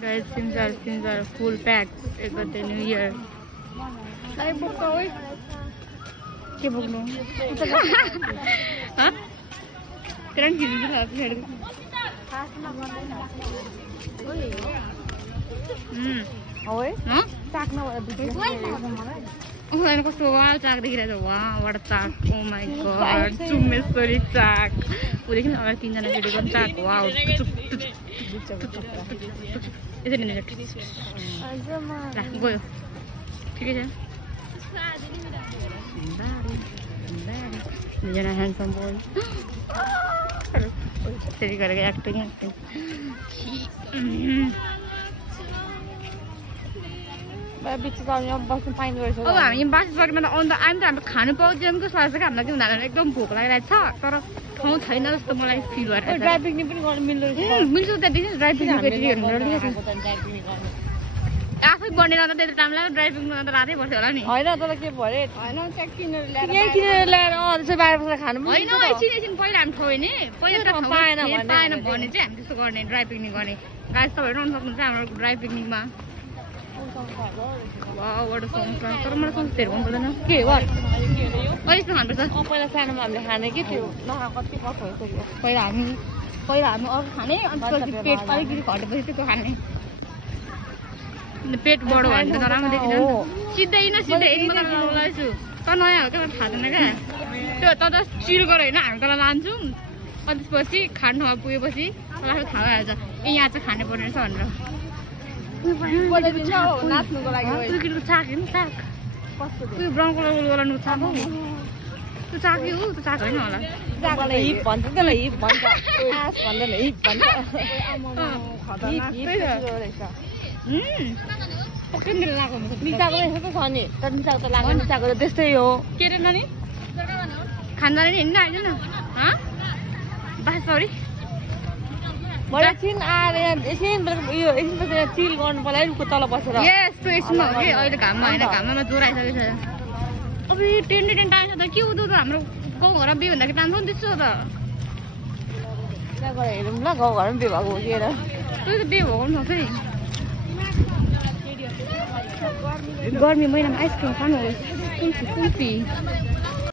Guys, things are full packed. It's the New Year. Lai book oi. के बोक्नु ह तिरन खिच्नु छ फेरि ओए ह चाक्न ओए कस्तो वाल चाक देखिरहेछ वा वाट चाक ओ माय गॉड चुम्मेश्वरी चाक उदेखि अगाडि तीनजना केटीको पनि चाक वाउ यसरी नि गयो ठिकै छ You're a handsome boy. Steady, gotta get acting. But because I'm your boss and find the rest of Oh, I mean, boss is working on the end. I'm kind of about Jim because I was like, I'm not going to don't book like that. Talk, but don't tell us to like feel what I'm driving. You've been going to Mills that this is driving. आफै बनेर त त्यति टाइमलाई driving गर्न त रातै बस्यो होला नि हैन तर के भरे हैन ट्याक किनेर ल्याएर त्यसै बाहिर बसेर खानु पनि हैन एकछिन पहिला हामी ठोयो नि पहिला त पाएन भने चाहिँ हामी त्यस्तो गर्ने ड्राइभ पिकनिक गर्ने गाइस तपाईहरु आउन सक्नुहुन्छ हाम्रो ड्राइभ पिकनिकमा वाउ वाट अ सङ तर मलाई सङ धेरै मन पर्दैन के हो अहिले खानुपर्छ पहिला सानोमा हामीले खाने के थियो नखा कति वर्ष भइसक्यो पहिला हामी अरू खाने अनि त्यसपछि पेट अलिकति घटेपछि त्यसको खाने पेट बडो भने त नराम्रो देखिन्छ सिधै एकपल्ट लगाउँछु त नयाँ हो क्या मलाई थाहा छैन क्या त्यो त चिल गरेर होइन हामी तल लान्छौँ अनि त्यसपछि खाने ठाउँमा पुगेपछि मलाई थाहा भइहाल्छ ए यहाँ चाहिँ खाने पर्ने रहेछ भनेर नाच्नुको लागि चाक हेर्नु चाक उयो ब्राउन कलरको लगाउनु चाक हौ त्यो चाकै हो त्यो चाक होइन होला हिप भन्छ त्यसलाई हिप भन्छ भन्दैन हिप भन्छ पक्रिँदैन लगाएको हुन्छ मिसाको यस्तो त छ नि तर मिसाको त लाग्यो मिसाको त त्यस्तै हो के रे नानी खानदानी नि हिँड्न आइज न बास सरी मैले एकछिन आएर एकछिन उयो एकछिन चिल गर्नु पर्ला रुखको तल बसेर यस्तो एकछिन हो कि अहिले घाममा होइन घाममा जोर आइसकेको छ अब टेन टाइम छ त के हो त हाम्रो गाउँघरमा बिहे भन्दाखेरि टाइम छ नि त्यस्तो त त्यहाँ गएर हेरौँ ल गाउँघरमा बिहे भएको हो कि हेर त्यही त बिहे भएको पनि सक्छ नि गर्मी महिनामा आइसक्रिम खानु कुल्फी